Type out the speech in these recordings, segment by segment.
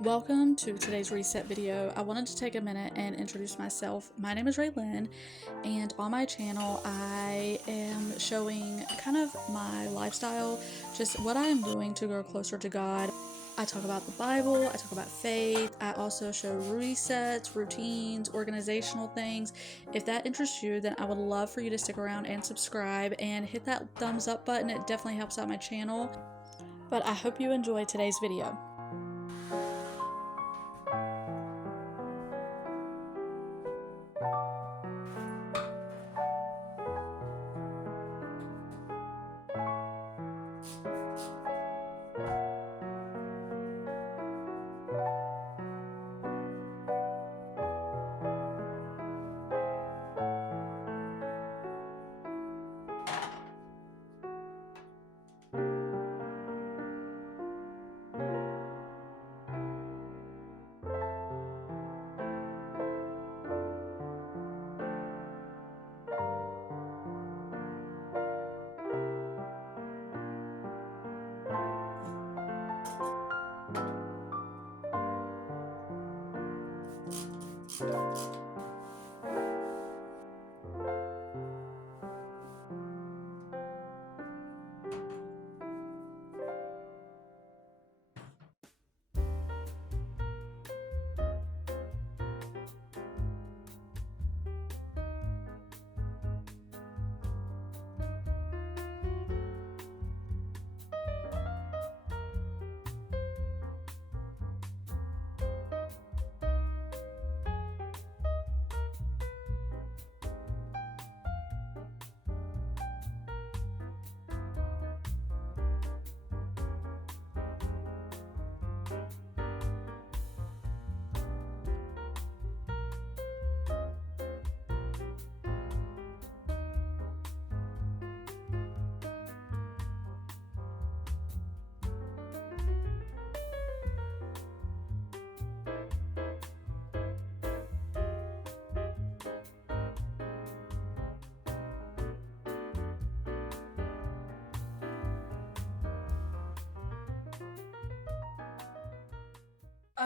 Welcome to today's reset video. I wanted to take a minute and introduce myself. My name is Raylynn, and on my channel I am showing kind of my lifestyle, just what I am doing to grow closer to God. I talk about the Bible, I talk about faith, I also show resets, routines, organizational things. If that interests you, then I would love for you to stick around and subscribe and hit that thumbs up button. It definitely helps out my channel. But I hope you enjoy today's video.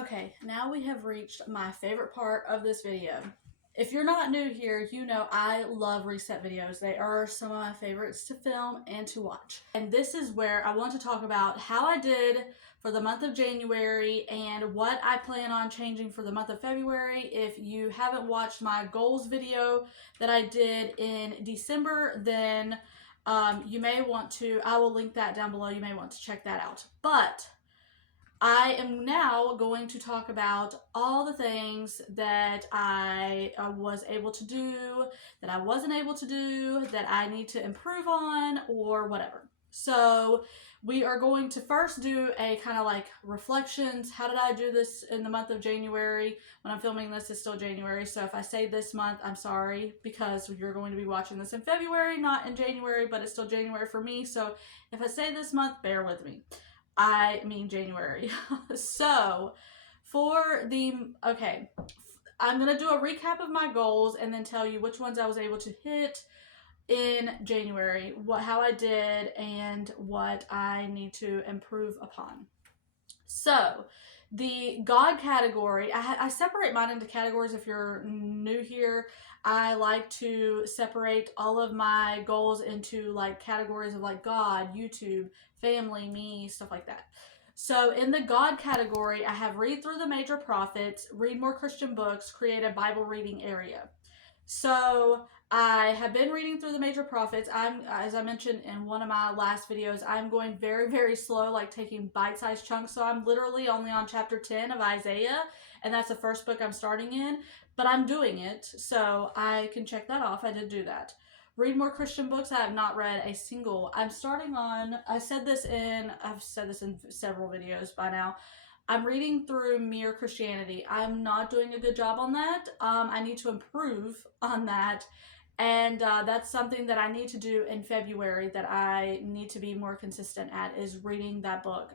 Okay, now we have reached my favorite part of this video. If you're not new here, you know I love reset videos. They are some of my favorites to film and to watch. And this is where I want to talk about how I did for the month of January and what I plan on changing for the month of February. If you haven't watched my goals video that I did in December, then you may want to, I will link that down below. You may want to check that out. But I am now going to talk about all the things that I was able to do, that I wasn't able to do, that I need to improve on, or whatever. So we are going to first do a kind of like reflections. How did I do this in the month of January? When I'm filming this, it's still January. So if I say this month, I'm sorry, because you're going to be watching this in February, not in January, but it's still January for me. So if I say this month, bear with me. I mean January. So for the, okay, I'm going to do a recap of my goals and then tell you which ones I was able to hit in January, how I did, and what I need to improve upon. So the God category, I separate mine into categories. If you're new here, I like to separate all of my goals into like categories of like God, YouTube, family, me, stuff like that. So in the God category, I have read through the major prophets, read more Christian books, create a Bible reading area. So I have been reading through the major prophets. As I mentioned in one of my last videos, I'm going very, very slow, like taking bite-sized chunks. So I'm literally only on chapter 10 of Isaiah, and that's the first book I'm starting in, but I'm doing it, so I can check that off. I did do that. Read more Christian books. I have not read a single. I'm starting on, I've said this in several videos by now. I'm reading through Mere Christianity. I'm not doing a good job on that. I need to improve on that. And that's something that I need to do in February, that I need to be more consistent at, is reading that book.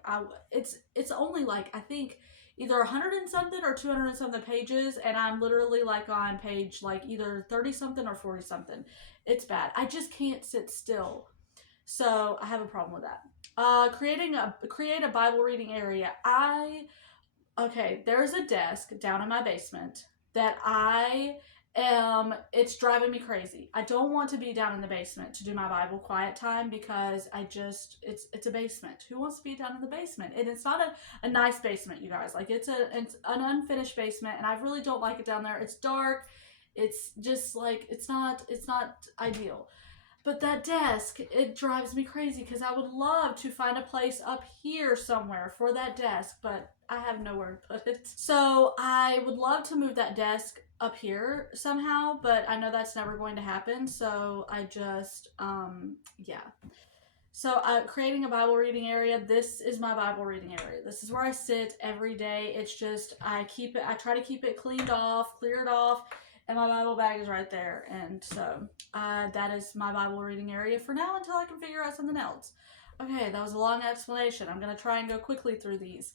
It's only like, I think either 100 and something or 200 and something pages, and I'm literally like on page like either 30 something or 40 something. It's bad. I just can't sit still. So I have a problem with that. Create a Bible reading area. I Okay, there's a desk down in my basement that it's driving me crazy. I don't want to be down in the basement to do my Bible quiet time because it's a basement. Who wants to be down in the basement? And it's not a nice basement, you guys. Like it's an unfinished basement, and I really don't like it down there. It's dark. It's just like it's not ideal. But that desk, it drives me crazy because I would love to find a place up here somewhere for that desk, but I have nowhere to put it. So I would love to move that desk up here somehow, but I know that's never going to happen. So I just, yeah. So creating a Bible reading area. This is my Bible reading area. This is where I sit every day. It's just, I try to keep it cleaned off, cleared off, and my Bible bag is right there. And so that is my Bible reading area for now until I can figure out something else. Okay, that was a long explanation. I'm going to try and go quickly through these.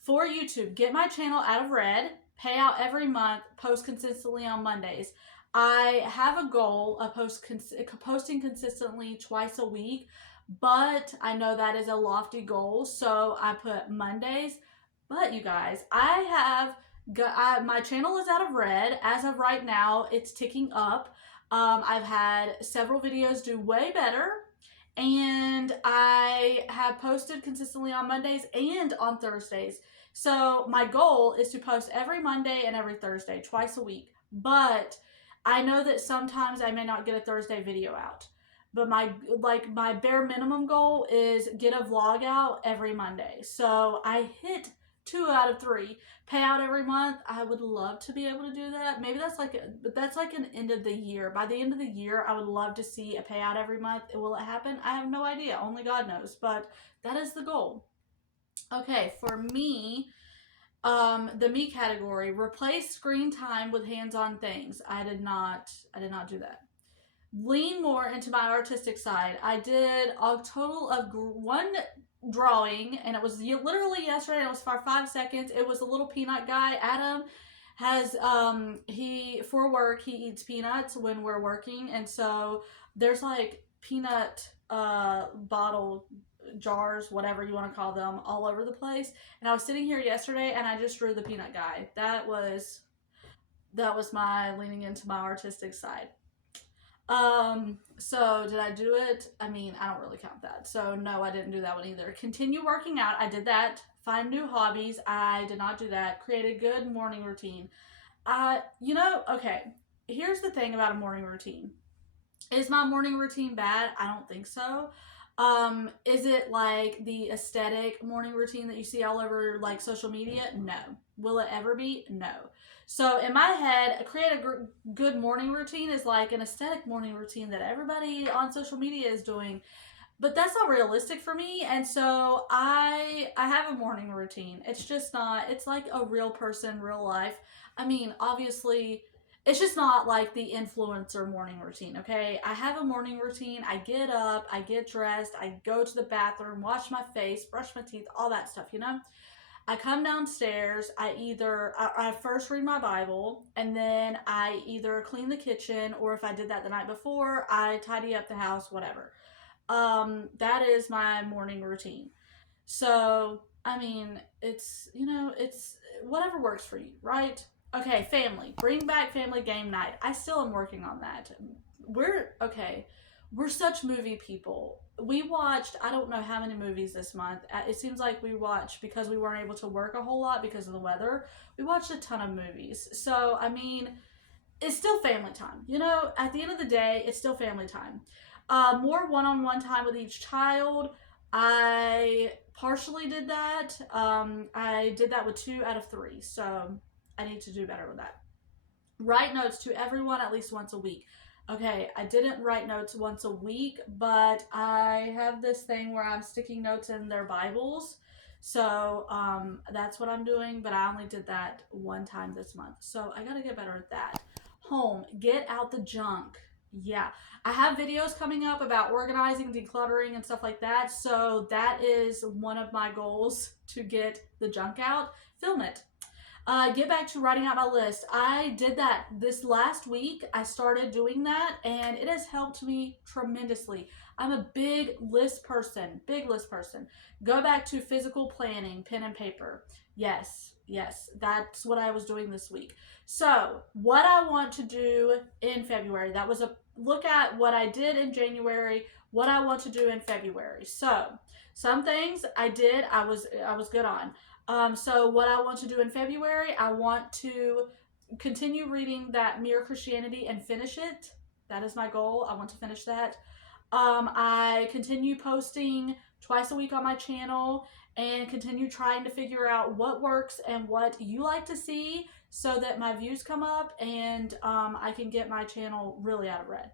For YouTube, get my channel out of red, pay out every month, post consistently on Mondays. I have a goal of posting consistently twice a week, but I know that is a lofty goal, so I put Mondays. But you guys, my channel is out of red. As of right now, it's ticking up. I've had several videos do way better, and I have posted consistently on Mondays and on Thursdays. So my goal is to post every Monday and every Thursday, twice a week. But I know that sometimes I may not get a Thursday video out. But my bare minimum goal is get a vlog out every Monday. So I hit 2 out of 3. Pay out every month. I would love to be able to do that. Maybe that's like an end of the year. By the end of the year, I would love to see a payout every month. Will it happen? I have no idea. Only God knows. But that is the goal. Okay, for me, the me category, replace screen time with hands-on things. I did not do that. Lean more into my artistic side. I did a total of one drawing, and it was literally yesterday, and it was for 5 seconds. It was a little peanut guy. Adam has for work he eats peanuts when we're working, and so there's like peanut bottle jars, whatever you want to call them, all over the place. And I was sitting here yesterday and I just drew the peanut guy. That was my leaning into my artistic side. So did I do it? I mean, I don't really count that. So no, I didn't do that one either. Continue working out. I did that. Find new hobbies. I did not do that. Create a good morning routine. Okay, here's the thing about a morning routine. Is my morning routine bad? I don't think so. Is it like the aesthetic morning routine that you see all over like social media? No. Will it ever be? No. So in my head, create a good morning routine is like an aesthetic morning routine that everybody on social media is doing. But that's not realistic for me, and so I have a morning routine. It's just not, it's like a real person, real life. I mean, obviously, it's just not like the influencer morning routine, okay? I have a morning routine. I get up, I get dressed, I go to the bathroom, wash my face, brush my teeth, all that stuff, you know? I come downstairs, I first read my Bible, and then I either clean the kitchen, or if I did that the night before, I tidy up the house, whatever. That is my morning routine. So, I mean, it's whatever works for you, right? Okay, family. Bring back family game night. I still am working on that. We're such movie people. We watched, I don't know how many movies this month. It seems like we watched, because we weren't able to work a whole lot because of the weather, we watched a ton of movies. So, I mean, it's still family time. You know, at the end of the day, it's still family time. More one-on-one time with each child. I partially did that. I did that with 2 out of 3. So I need to do better with that. Write notes to everyone at least once a week. Okay, I didn't write notes once a week, but I have this thing where I'm sticking notes in their Bibles. So that's what I'm doing, but I only did that one time this month. So I gotta get better at that. Home, get out the junk. Yeah, I have videos coming up about organizing, decluttering, and stuff like that. So that is one of my goals, to get the junk out. Film it. Get back to writing out my list. I did that this last week. I started doing that, and it has helped me tremendously. I'm a big list person, big list person. Go back to physical planning, pen and paper. Yes, yes, that's what I was doing this week. So, what I want to do in February, that was a look at what I did in January, what I want to do in February. So, some things I did, I was good on. So what I want to do in February, I want to continue reading that Mere Christianity and finish it. That is my goal. I want to finish that. I continue posting twice a week on my channel and continue trying to figure out what works and what you like to see so that my views come up and I can get my channel really out of red.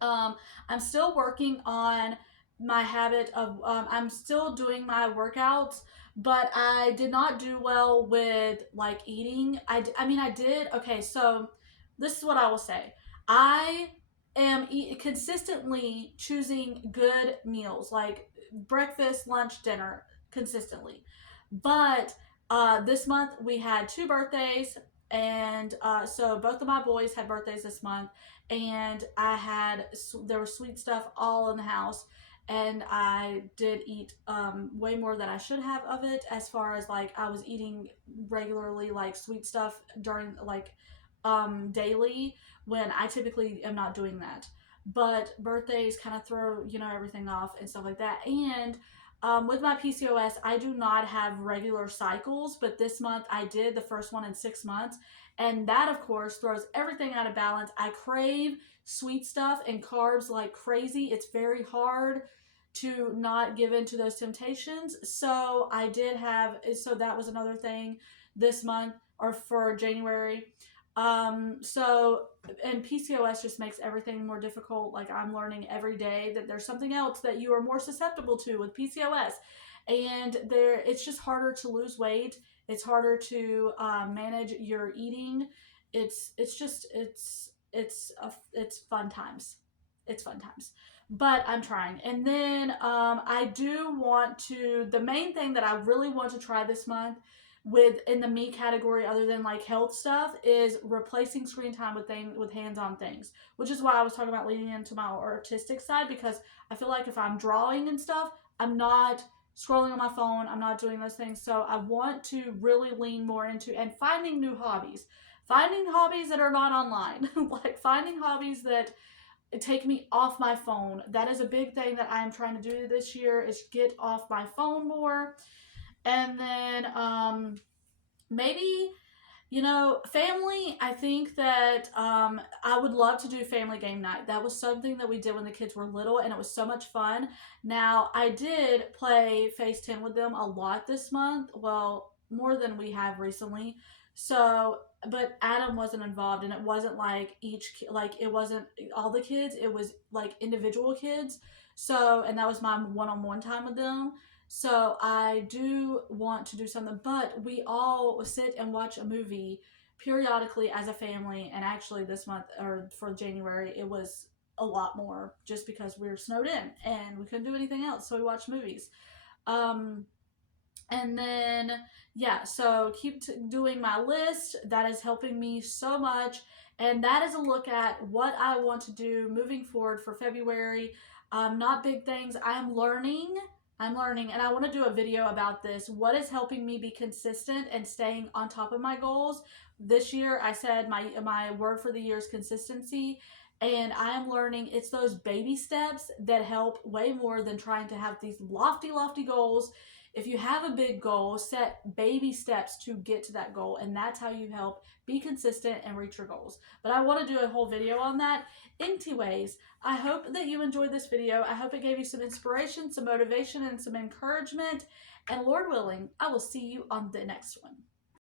I'm still working on my habit of, I'm still doing my workouts, but I did not do well with like eating. I mean, I did. Okay, so this is what I will say. I am consistently choosing good meals, like breakfast, lunch, dinner, consistently. But this month we had two birthdays, and so both of my boys had birthdays this month, and there was sweet stuff all in the house, and I did eat way more than I should have of it, as far as like I was eating regularly like sweet stuff during like daily, when I typically am not doing that. But birthdays kind of throw, everything off and stuff like that. And with my PCOS, I do not have regular cycles, but this month I did, the first one in 6 months. And that, of course, throws everything out of balance. I crave sweet stuff and carbs like crazy. It's very hard to not give in to those temptations. So that was another thing this month, or for January. And PCOS just makes everything more difficult. Like, I'm learning every day that there's something else that you are more susceptible to with PCOS. And it's just harder to lose weight. It's harder to manage your eating. It's fun times. It's fun times. But I'm trying. And then I do want to, the main thing that I really want to try this month in the me category, other than like health stuff, is replacing screen time with hands-on things, which is why I was talking about leaning into my artistic side, because I feel like if I'm drawing and stuff, I'm not scrolling on my phone, I'm not doing those things. So I want to really lean more into and finding new hobbies, finding hobbies that are not online, like finding hobbies that take me off my phone. That is a big thing that I'm trying to do this year, is get off my phone more. And then maybe, family, I think that I would love to do family game night. That was something that we did when the kids were little, and it was so much fun. Now, I did play Phase 10 with them a lot this month. Well, more than we have recently. So, but Adam wasn't involved, and it wasn't like it wasn't all the kids. It was like individual kids. So, and that was my one-on-one time with them. So I do want to do something, but we all sit and watch a movie periodically as a family. And actually this month, or for January, it was a lot more, just because we were snowed in and we couldn't do anything else. So we watched movies. And then, yeah, so keep doing my list. That is helping me so much. And that is a look at what I want to do moving forward for February. Not big things. I'm learning, and I want to do a video about this. What is helping me be consistent and staying on top of my goals? This year, I said my word for the year is consistency. And I am learning it's those baby steps that help way more than trying to have these lofty, lofty goals. If you have a big goal, set baby steps to get to that goal, and that's how you help be consistent and reach your goals. But I want to do a whole video on that. Anyways, I hope that you enjoyed this video. I hope it gave you some inspiration, some motivation, and some encouragement. And Lord willing, I will see you on the next one.